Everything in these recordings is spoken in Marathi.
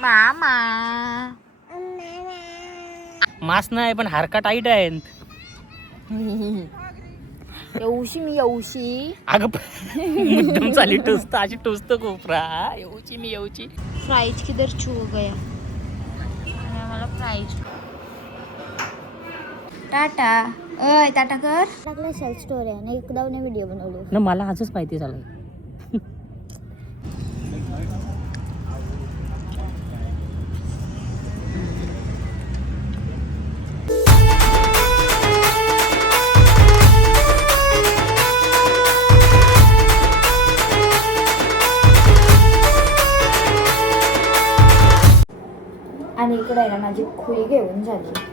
मामा मास नाही पण हारका टाईट आहे. येऊशी मी येऊशी. अगं मुद्दाम चाली टोचत अशी टोचत कोपरा. येऊची मी येऊची. प्राइस किधर छू गया आणि आम्हाला प्राइस. टाटा. अय टाटा कर. लागला सेल्फ स्टोरी आहे ना, एकदा व्हिडिओ बनवले ना मला आजच माहिती झालं. आणि इकडे आहे ना माझी खुई घेऊन झाली.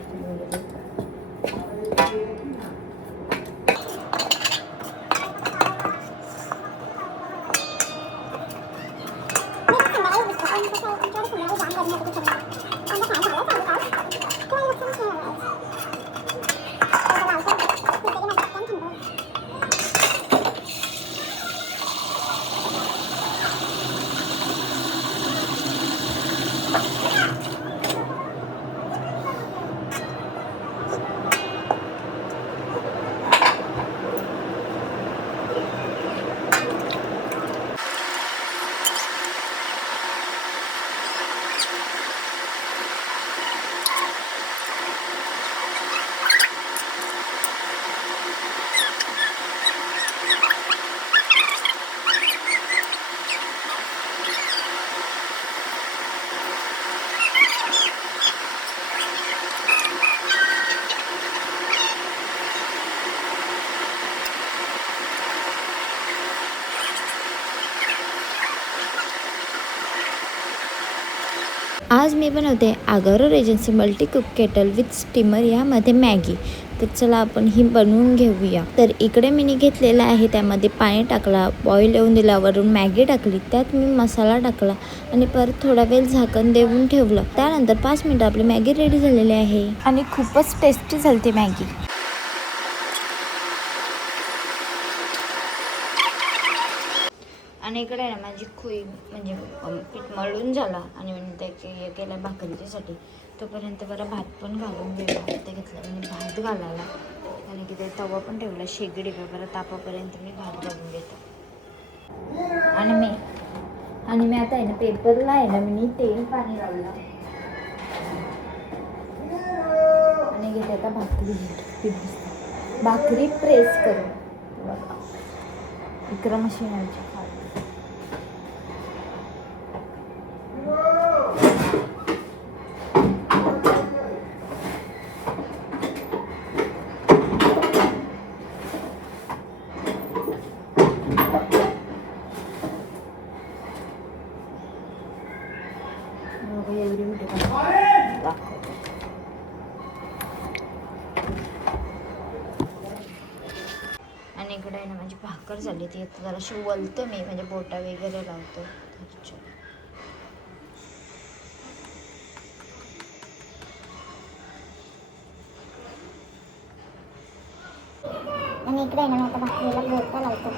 आज मी बनवते Agaro regency multi cook kettle with steamer यामध्ये मॅगी. तर चला आपण ही बनवून घेऊया. तर इकडे मी घेतलेलं आहे, त्यामध्ये पाणी टाकला, बॉईल येऊन दिला, वरून मॅगी टाकली, त्यात मी मसाला टाकला आणि परत थोडा वेळ झाकण देऊन ठेवलं. त्यानंतर 5 मिनिटं आपली मॅगी रेडी झालेली आहे आणि खूपच टेस्टी झाली मॅगी. आणि इकडे ना माझी खुई म्हणजे पीठ मळून झाला आणि म्हणजे ते केलं भाकरीच्यासाठी. तोपर्यंत बरं भात पण घालून गेला. ते घेतलं म्हणजे भात घालायला, आणि की ते तवा पण ठेवला शेगडी बरं तापापर्यंत मी भात घालून घेतो. आणि मी आता आहे ना पेपरला आहे ना मी तेल पाणी लावलं आणि घेते आता भाकरी प्रेस करून. इकडं मशीन आहे. आणि इकडे आहे ना माझी भाकर झाली, ती आता जरा वलतं मी, म्हणजे बोटा वगैरे लावतो. आणि इकडे आहे ना मी आता भाकरीला बोटा लावतो.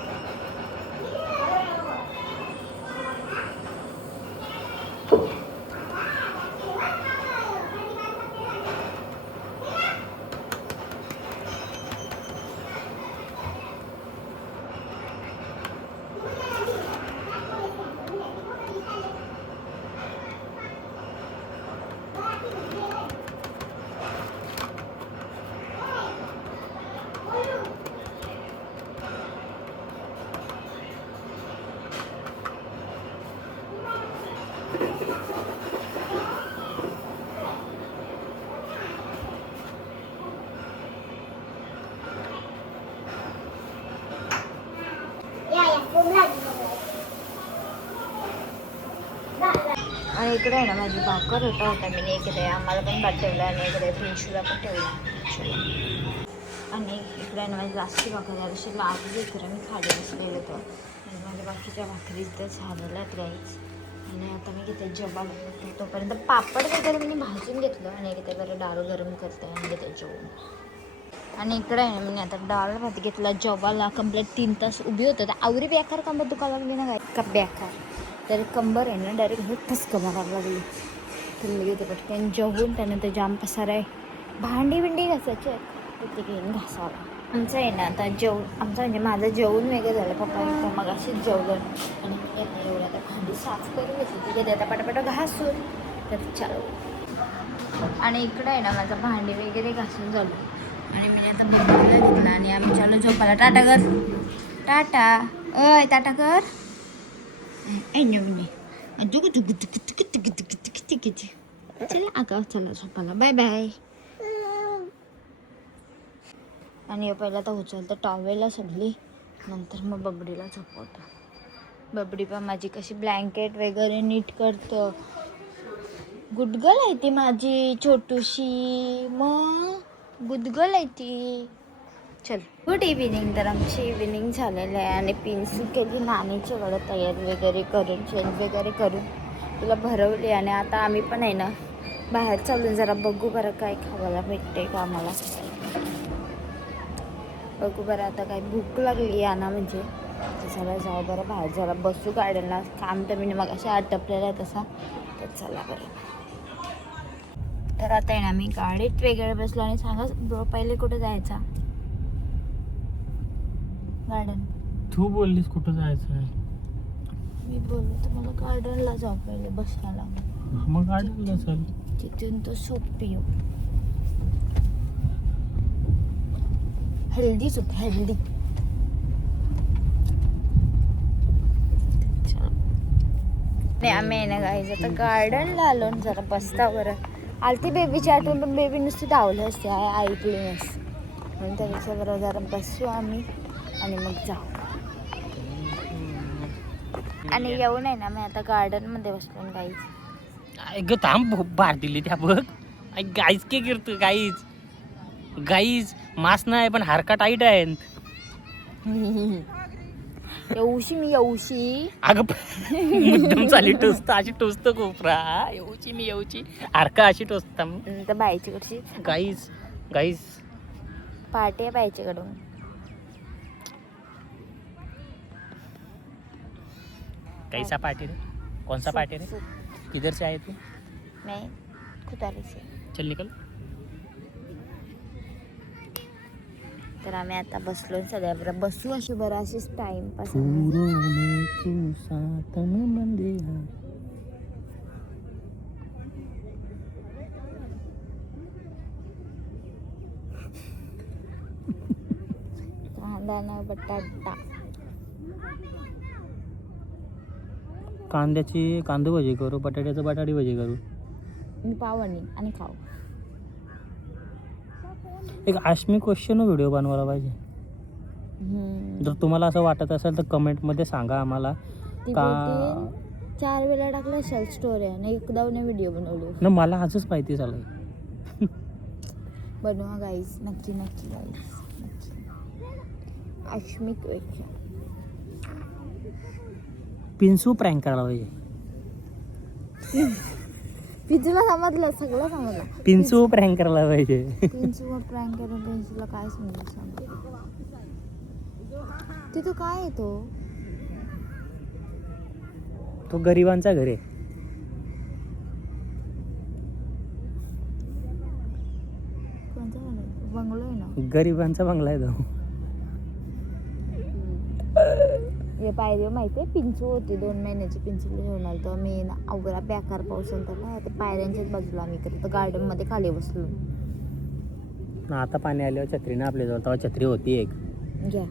आणि इकडे आहे ना माझी भाकर होता मी इकडे आम्हाला पण भात ठेवला आणि इकडे फ्रेशूला पण ठेवला. आणि इकडे आहे ना माझी लास्टची भाकर यावर्षी लागली तर मी खाली बसलेलं होतं आणि माझ्या बाकीच्या भाकरी तर झालेल्या राहीच. आणि आता मी घेते जबाल. तोपर्यंत पापड वगैरे मी भाजून घेतलं आणि इथे बरं डाळ गरम करते आणि घेते जेवण. आणि इकडे आहे ना मी आता डाळ भात घेतला जबाला. कंप्लीट 3 तास उभी होतं. तर आवरी बेकार कंबर दुखायला लागली ना काय का बेकार. तर कंबर आहे ना डायरेक्ट ठसकं मारायला लागली. तर मी घेते पटकन जेवून. त्यानंतर जाम पसार आहे, भांडी बिंडी घासायची आहे, तर ते घेऊन घासावं. आमचं आहे ना आता आमचं म्हणजे माझं जेवण वेगळं झालं. पप्पा एकदा मग अशीच जेवलं आणि एवढं आता भांडी साफ करून घेतली. तिथे आता पटापट घासून तर चालू. आणि इकडं आहे ना माझं भांडी वगैरे घासून झालं आणि मी आता बघायला घेतला आणि आम्ही चालू झोपायला. टाटा कर, टाटा. अय टाटा कर. चला आगाव, चला झोपायला. Bye bye. आणि पहिला तर उचलतं टॉवेलला सगळी, नंतर मग बबडीला झोपवतं. बबडी पण माझी कशी ब्लँकेट वगैरे नीट करतं. गुडगल आहे ती माझी छोटूशी, मग गुडगल आहे ती. चल गुड इव्हिनिंग. तर आमची इव्हिनिंग झालेलं आहे आणि पिन्सी केली नानीच्या कडे तयार वगैरे करून, चेंज वगैरे करून तुला भरवली. आणि आता आम्ही पण आहे ना बाहेर चालून जरा बघू बरं काय खावायला भेटते का आम्हाला. बघू बरं आता काय भूक लागली आहे ना, म्हणजे चला जाऊ बरं बाहेर जरा बसू गार्डनला. काम तर मी मग अशा आटपलेला आहे तसा, तर चला बरं. तर आता आहे ना मी गाडीत वेगळे बसलो आणि सांगा ब्रो पहिले कुठे जायचा. गार्डन. तू बोललीस कुठं जायचं आहे? मी बोललो तुम्हाला गार्डनला जाऊ पहिले बसायला. मग गार्डनला चल. तिथून तो सूप पिऊ. Healthy soup, healthy. नाही आम्ही ना गाईज आता गार्डनला आलो जरा बसता बरं. आलती बेबीची आठवण पण बेबी नुसती धावलं असते ऐकली नस, म्हणून त्यापेक्षा बरं जरा बसू आम्ही आणि मग जाऊ. आणि येऊ नाही ना मी आता गार्डनमध्ये बसलो गाईज. ग थांब बाहेर दिली त्या बघ. गाईज के करतो गाईज. गाईज मास नाही पण हारका टाईट आहे. येऊशी मी येऊशी. अगं मुद्दाम चाली टोचतं अशी टोचतं कोपरा. येऊची मी येऊची हारका अशी टोचता. तर बाईची कडची गाईज गाईज पार्टी आहे बाईच्याकडून. कैसा पार्टी रे? कौन सा पार्टी रे? किधर से आए तू? मैं खुदारी से. चल निकल. तर आम्ही आता बसलो सगळ्या बरं बसू अशी बरं अशीच टाइमपास. कांदा बटाटा. कांद्याची कांदे भजी करू, बटाट्याचं बटाटी भजी करू. मी पावणी आणि खाऊ. एक आश्मी क्वेश्चन व्हिडिओ बनवायला पाहिजे. जर तुम्हाला असं वाटत असेल तर कमेंटमध्ये सांगा आम्हाला. का 4 वेळा टाकलं असेल स्टोरी आणि एकदा व्हिडिओ बनवली ना, मला आजच माहिती झालं. बनवा गाईज, नक्की नक्की गाईज, नक्की. आश्मी क्वेश्चन. पिन्सू प्रँक करायला पाहिजे. पिंचूला समजलं, सगळं समजलं. पिन्सू प्रँक करायला पाहिजे. पिंचू प्रँक करून पिंचूला काय समजलं सांग. तिथं काय येतो? तो गरिबांचा घर आहे. कोणता बंगलो आहे ना? गरिबांचा बंगला आहे तो. हे पायरी माहिती आहे, पिंचू होती 2 महिन्याची. पिंचूला घेऊन आलो तर मी ना अवघडा बेकार पाऊस होता. ते पायऱ्यांच्याच बाजूला आम्ही करतो गार्डनमध्ये खाली बसलो. आता पाणी आल्यावर छत्री ना आपल्याजवळ, तेव्हा छत्री होती एक. घ्या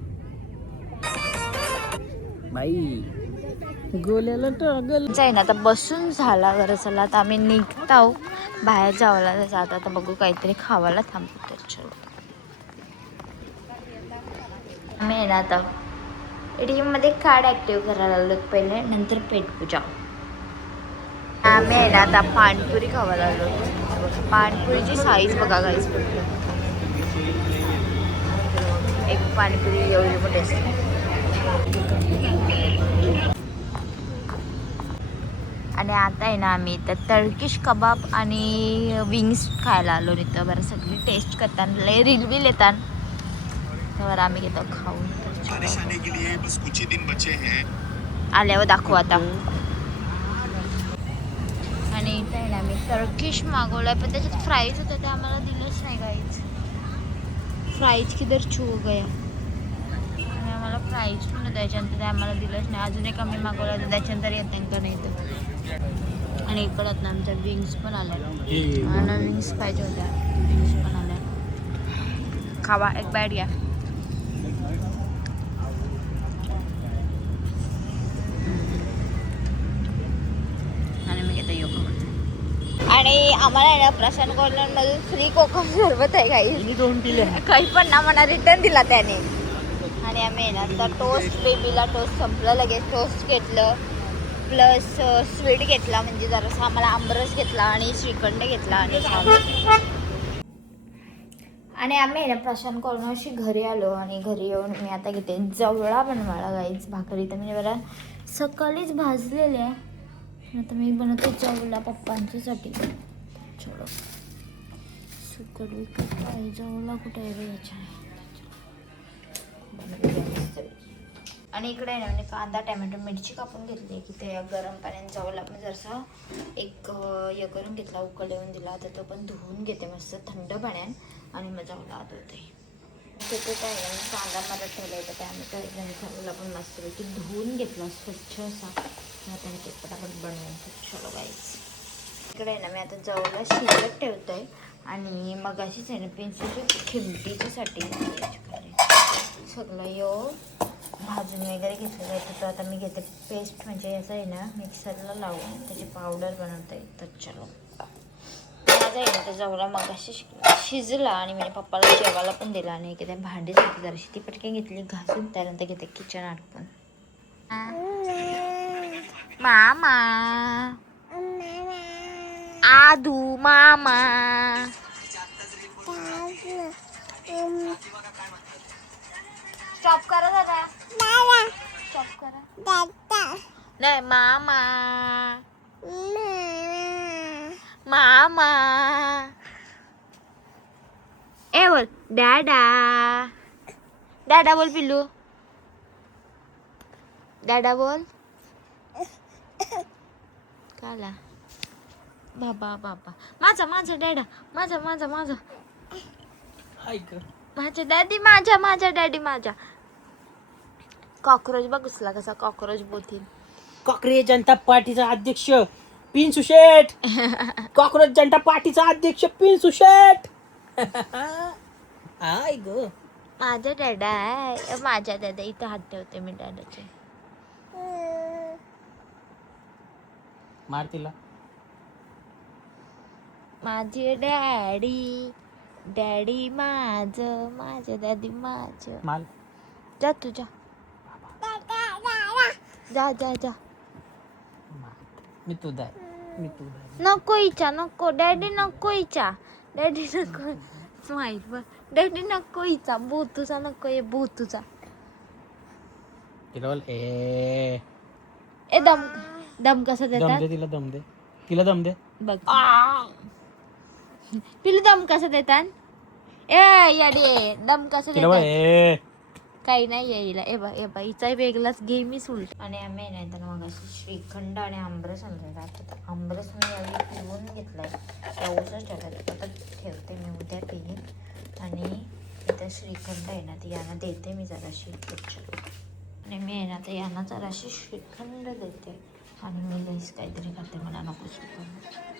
बाई गोल्याला टगल जाई ना आता बसून झाला बरं. चला आता आम्ही निघताव बाहेर जावला जात. आता बघू काहीतरी खावायला थांबतो. तर चलो आम्ही ना आता ATM कार्ड ॲक्टिव्ह करायला लागलो पहिले, नंतर पेटपूजा. आम्ही आहे ना आता पाणपुरी खावायला लागलो. पाणपुरीची साईज बघा गाईज. एक पाणीपुरी एवढी मोठी असते. आणि आता आहे ना आम्ही इथं टर्किश कबाब आणि विंग्स खायला आलो. इथं बरं सगळी टेस्ट करताना लय रील बिल येतात, तर आम्ही घेतो खाऊन. आल्यावर दाखवू आता. आणि इथे आहे ना मी टर्किश मागवलं आहे, पण त्याच्यात फ्राईज होतं ते आम्हाला दिलंच नाही काहीच. फ्राईज किधर छू गया, आणि आम्हाला फ्राईज पण त्याच्यानंतर ते आम्हाला दिलंच नाही. अजून एक आम्ही मागवलं तर त्याच्यानंतर येतं का नाही तर. आणि इकडं ना आमच्या विंग्स पण आल्या, मला विंग्स पाहिजे होत्या, विंग्स पण आल्या. खावा, एक बॅट घ्या. आणि मी घेते योगा. आणि आम्हाला आहे ना प्रशांत कॉर्नरमधून फ्री कोकम सरबत आहे काही 2 पिले काही पण ना मला रिटर्न दिला त्याने. आणि आम्ही आहे ना तर टोस्ट, बेबीला टोस्ट संपलं लगेच, टोस्ट घेतलं प्लस स्वीट घेतला, म्हणजे जरासा आम्हाला आंबरस घेतला आणि श्रीखंड घेतला आणि आम्ही आहे ना प्रशांत कॉर्नरशी घरी आलो. आणि घरी येऊन मी आता घेते जवळा बनवायला गाईच भाकरी. तर म्हणजे मला सकाळीच भाजलेले आहे, आता मी बनवते जवळा पप्पांच्यासाठी. चलो सुकट विकट आहे, जवळा कुठे आहे रे याच्या. आणि इकडे आहे ना म्हणजे कांदा टॅमॅटो मिरची कापून घेतली की ते गरम पाण्याने जवळला पण जरासा एक हे करून घेतला, उकळ येऊन दिला. तर तो पण धुवून घेते मस्त थंड पाण्यात आणि मग जवळला आत होते. तिथे काय आहे ना कांदा मला ठेवला होता टॅमॅटो जवळला पण मस्तपैकी धुवून घेतला स्वच्छ असा. आता मी ते पटापट बनवून चलो गाईस. इकडे आहे ना मी आता जवळला शिजत ठेवत आहे. आणि मग अशीच आहे ना पेन्सिलची खिमटीच्यासाठी सगळं यो भाजून वगैरे घेतलेलं आहे. तर आता मी घेते पेस्ट, म्हणजे याचं आहे ना मिक्सरला लावून त्याची पावडर बनवते. तर चलो माझं आहे ना ते जवळ मग अशी शिजला आणि मी पप्पाला जेवायला पण दिला. आणि की त्या भांडीच होती जराशी ती पटकन घेतली घासून, त्यानंतर घेते किचन आटपून. मामा आदू मामा स्टॉप करा दादा, स्टॉप करा. नाही मामा मामा ए बोल डॅडा, डॅडा बोल पिल्लू, डॅडा बोल. काला बाबा बाबा माझा माझा डॅडा, माझा माझा माझा माझा डॅडी, माझा माझा डॅडी माझा. कॉक्रोच बघ घुसला कसा, कॉक्रोच बोलतील. कॉक्रोच जनता पार्टीचा अध्यक्ष पिंसू शेठ. कॉक्रोच जनता पार्टीचा अध्यक्ष पिंसू शेठ. आय ग माझा डॅडा आहे, माझा डॅडा. इथं हात ठेवते मी डॅडाचे. मार तिला. माझे डॅडी, डॅडी माझं, माझं डॅडी माझं. मार. जा तू जा, जा जा जा. मी तुझा नको इच्छा, नको डॅडी, नको इच्छा डॅडी, नको माहित बघ डॅडी, नको इच्छा भूतूचा, नको ये भूतूचा. तिला बोल ए दम, दम कसा दम देतात दे तिला, दम दे तिला, दम दे बघ. पिलू दम कसा देतात ए याडी, दम कसा तिला बोल देतात ए. काही नाही येईल. ए बा ए बा हिचा वेगळाच गेम मी उलट. आणि आम्ही नाही तर मग असं श्रीखंड आणि आंबरस आणलेला आहे. तर आंबरस मी यावेळी पिळून घेतलाय, पाऊसच ठेवला. आता ठेवते मी, उद्या पिईन. आणि इथं श्रीखंड आहे ना ती यांना देते मी जराशी स्वच्छ. आणि मी आहे ना तर यांना जराशी श्रीखंड देते. आणि मी लईच काहीतरी करते, मला नको श्रीखंड.